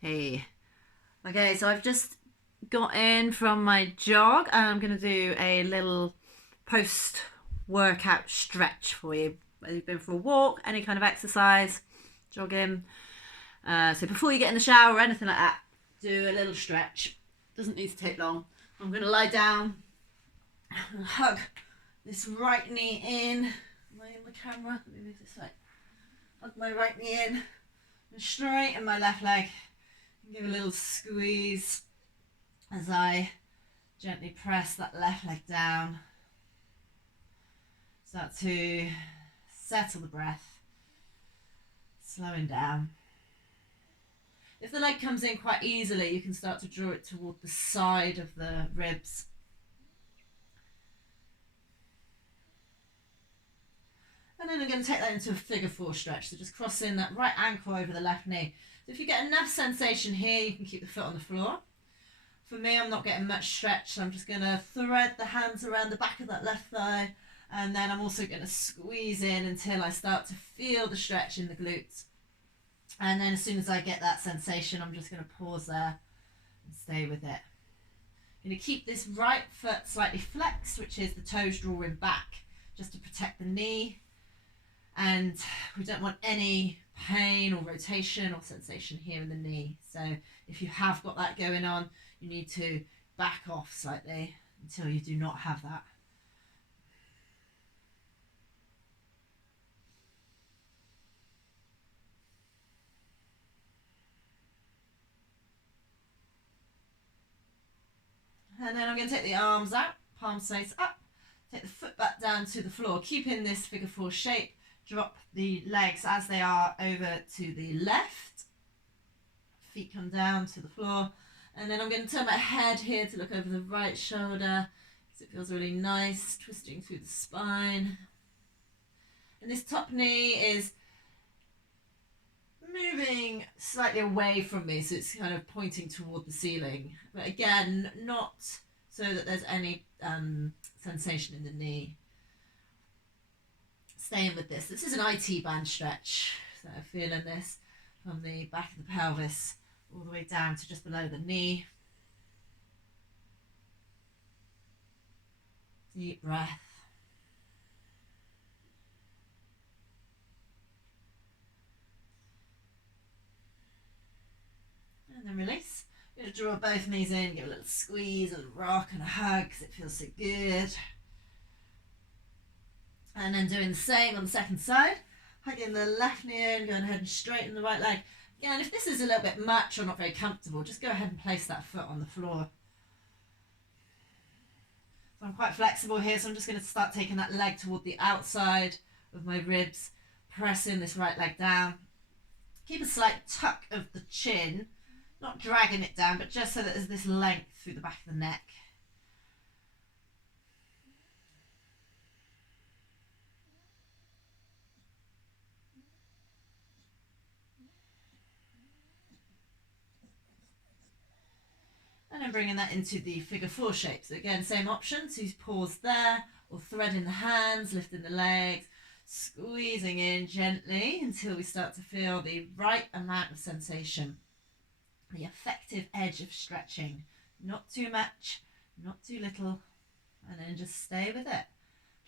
Hey. Okay, so I've just got in from my jog and I'm going to do a little post workout stretch for you. Whether you've been for a walk, any kind of exercise, jogging. So before you get in the shower or anything like that, do a little stretch. Doesn't need to take long. I'm going to lie down and hug this right knee in. Am I in the camera? Let me move this way. Hug my right knee in and straighten my left leg. Give a little squeeze as I gently press that left leg down. Start to settle the breath, slowing down. If the leg comes in quite easily, you can start to draw it toward the side of the ribs. And then I'm going to take that into a figure four stretch. So just crossing that right ankle over the left knee. So if you get enough sensation here, you can keep the foot on the floor. For me, I'm not getting much stretch, so I'm just going to thread the hands around the back of that left thigh, and then I'm also going to squeeze in until I start to feel the stretch in the glutes. And then as soon as I get that sensation, I'm just going to pause there and stay with it. I'm going to keep this right foot slightly flexed, which is the toes drawing back, just to protect the knee. And we don't want any pain or rotation or sensation here in the knee. So if you have got that going on, you need to back off slightly until you do not have that. And then I'm going to take the arms out, palms face up, take the foot back down to the floor, keeping this figure four shape. Drop the legs as they are over to the left. Feet come down to the floor. And then I'm going to turn my head here to look over the right shoulder because it feels really nice, twisting through the spine. And this top knee is moving slightly away from me, so it's kind of pointing toward the ceiling. But again, not so that there's any sensation in the knee. Staying with this. This is an IT band stretch. So feeling this from the back of the pelvis all the way down to just below the knee. Deep breath. And then release. You're going to draw both knees in, give a little squeeze, a little rock and a hug because it feels so good. And then doing the same on the second side. Hugging the left knee in, going ahead and straighten the right leg. Again, if this is a little bit much or not very comfortable, just go ahead and place that foot on the floor. So I'm quite flexible here, so I'm just going to start taking that leg toward the outside of my ribs, pressing this right leg down. Keep a slight tuck of the chin, not dragging it down, but just so that there's this length through the back of the neck. And then bringing that into the figure four shape. So again, same option, so you pause there, or threading the hands, lifting the legs, squeezing in gently until we start to feel the right amount of sensation. The effective edge of stretching. Not too much, not too little, and then just stay with it.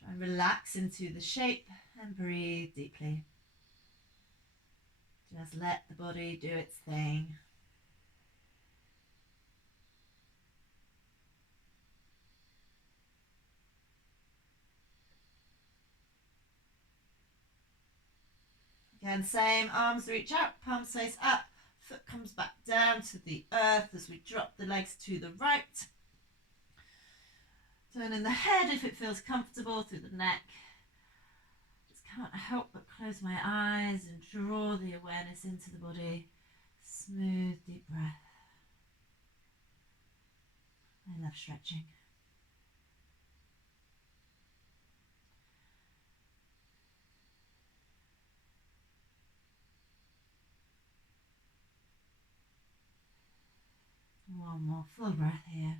Try and relax into the shape and breathe deeply. Just let the body do its thing. Again, same, arms reach out, palms face up, foot comes back down to the earth as we drop the legs to the right. Turning the head if it feels comfortable through the neck. Just can't help but close my eyes and draw the awareness into the body. Smooth, deep breath. I love stretching. One more full breath here.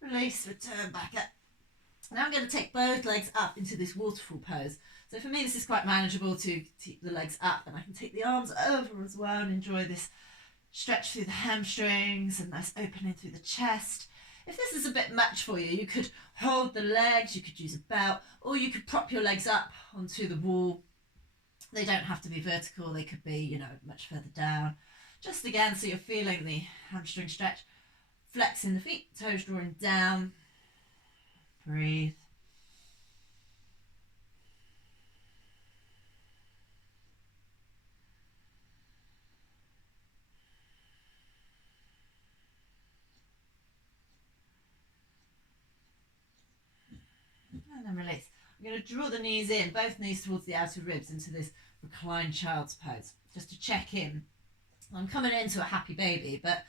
Release, return back up Now I'm going to take both legs up into this waterfall pose. So for me, this is quite manageable to keep the legs up, and I can take the arms over as well and enjoy this stretch through the hamstrings and nice opening through the chest. If this is a bit much for you, you could hold the legs, you could use a belt, or you could prop your legs up onto the wall. They don't have to be vertical, they could be, you know, much further down. Just again, so you're feeling the hamstring stretch. Flexing the feet, toes drawing down. Breathe. And then release. I'm going to draw the knees in, both knees towards the outer ribs into this reclined child's pose, just to check in. I'm coming into a happy baby, but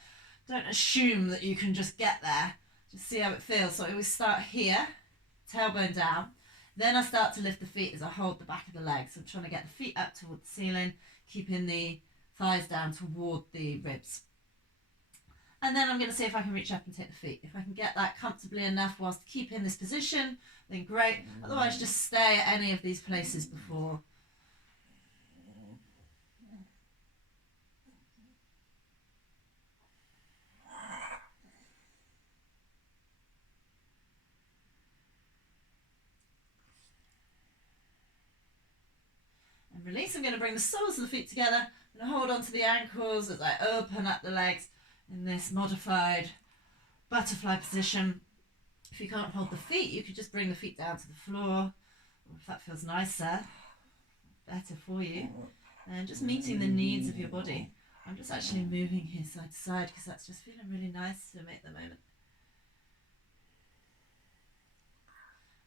don't assume that you can just get there. Just see how it feels. So I always start here, tailbone down. Then I start to lift the feet as I hold the back of the legs. So I'm trying to get the feet up toward the ceiling, keeping the thighs down toward the ribs. And then I'm going to see if I can reach up and take the feet. If I can get that comfortably enough whilst keeping this position, then great. Otherwise, just stay at any of these places before. And release. I'm going to bring the soles of the feet together and hold on to the ankles as I open up the legs in this modified butterfly position. If you can't hold the feet, you could just bring the feet down to the floor, or if that feels nicer, better for you. And just meeting the needs of your body. I'm just actually moving here side to side because that's just feeling really nice to me at the moment.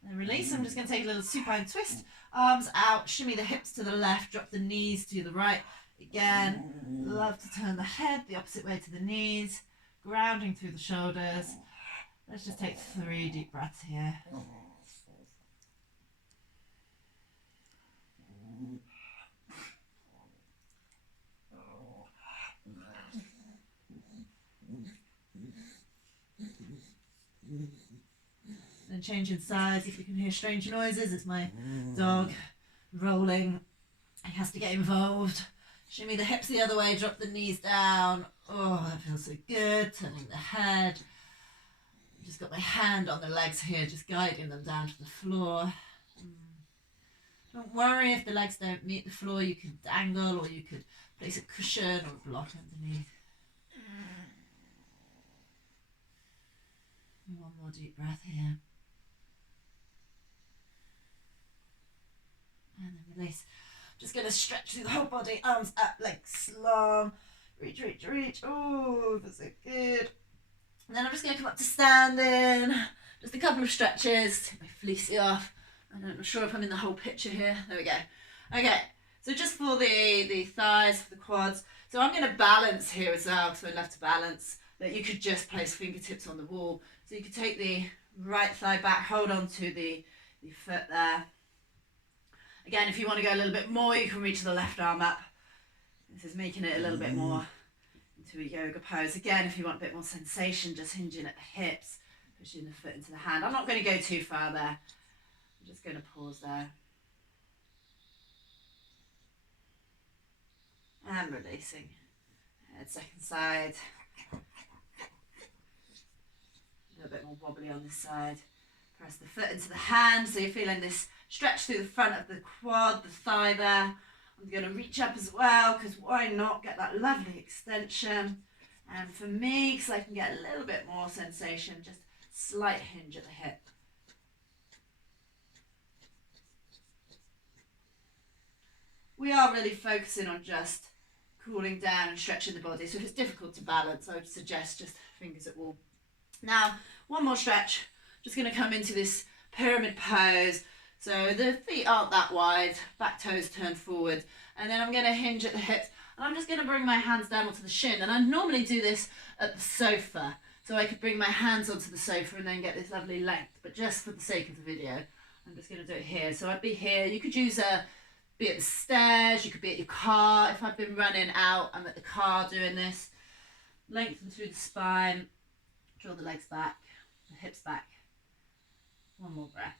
And release. I'm just going to take a little supine twist. Arms out, shimmy the hips to the left, drop the knees to the right. Again, love to turn the head the opposite way to the knees, grounding through the shoulders. Let's just take 3 deep breaths here. Then change in size. If you can hear strange noises, it's my dog rolling. He has to get involved. Shimmy the hips the other way, drop the knees down. Oh, that feels so good. Turning the head. I've just got my hand on the legs here, just guiding them down to the floor. Don't worry if the legs don't meet the floor. You can dangle, or you could place a cushion or a block underneath. One more deep breath here. And then release. Just going to stretch through the whole body. Arms up, legs long. Reach, reach, reach. Oh, that's so good. And then I'm just going to come up to standing. Just a couple of stretches. Take my fleecy off. I'm not sure if I'm in the whole picture here. There we go. Okay, so just for the thighs, for the quads. So I'm going to balance here as well, because I love to balance. That you could just place fingertips on the wall. So you could take the right thigh back, hold on to the foot there. Again, if you want to go a little bit more, you can reach the left arm up. This is making it a little bit more into a yoga pose. Again, if you want a bit more sensation, just hinging at the hips, pushing the foot into the hand. I'm not going to go too far there. I'm just going to pause there. And releasing. Head second side. A little bit more wobbly on this side. Press the foot into the hand, so you're feeling this stretch through the front of the quad, the thigh there. I'm going to reach up as well, because why not get that lovely extension. And for me, because I can get a little bit more sensation, just slight hinge at the hip. We are really focusing on just cooling down and stretching the body. So if it's difficult to balance, I would suggest just fingers at wall. Now, one more stretch. Just going to come into this pyramid pose. So the feet aren't that wide, back toes turned forward. And then I'm going to hinge at the hips. And I'm just going to bring my hands down onto the shin. And I normally do this at the sofa. So I could bring my hands onto the sofa and then get this lovely length. But just for the sake of the video, I'm just going to do it here. So I'd be here. You could be at the stairs. You could be at your car. If I've been running out, I'm at the car doing this. Lengthen through the spine. Draw the legs back, the hips back. One more breath.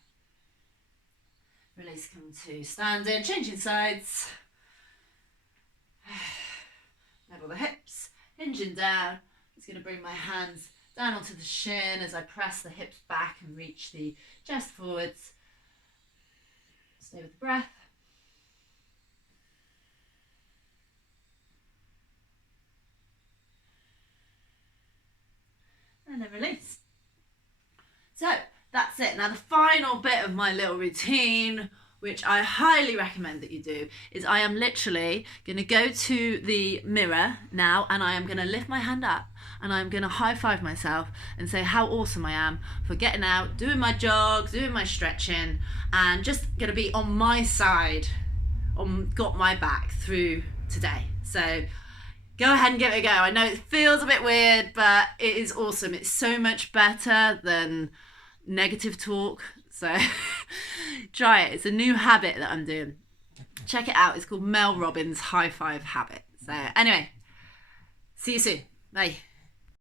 Release, come to standing, changing sides. Level the hips, hinging down. Just going to bring my hands down onto the shin as I press the hips back and reach the chest forwards. Stay with the breath. And then release. So that's it. Now the final bit of my little routine, which I highly recommend that you do, is I am literally going to go to the mirror now and I am going to lift my hand up and I'm going to high five myself and say how awesome I am for getting out, doing my jogs, doing my stretching, and just going to be on my side, got my back through today. So go ahead and give it a go. I know it feels a bit weird, but it is awesome. It's so much better than negative talk. So try it. It's a new habit that I'm doing. Check it out. It's called Mel Robbins High Five Habit. So anyway, see you soon. Bye.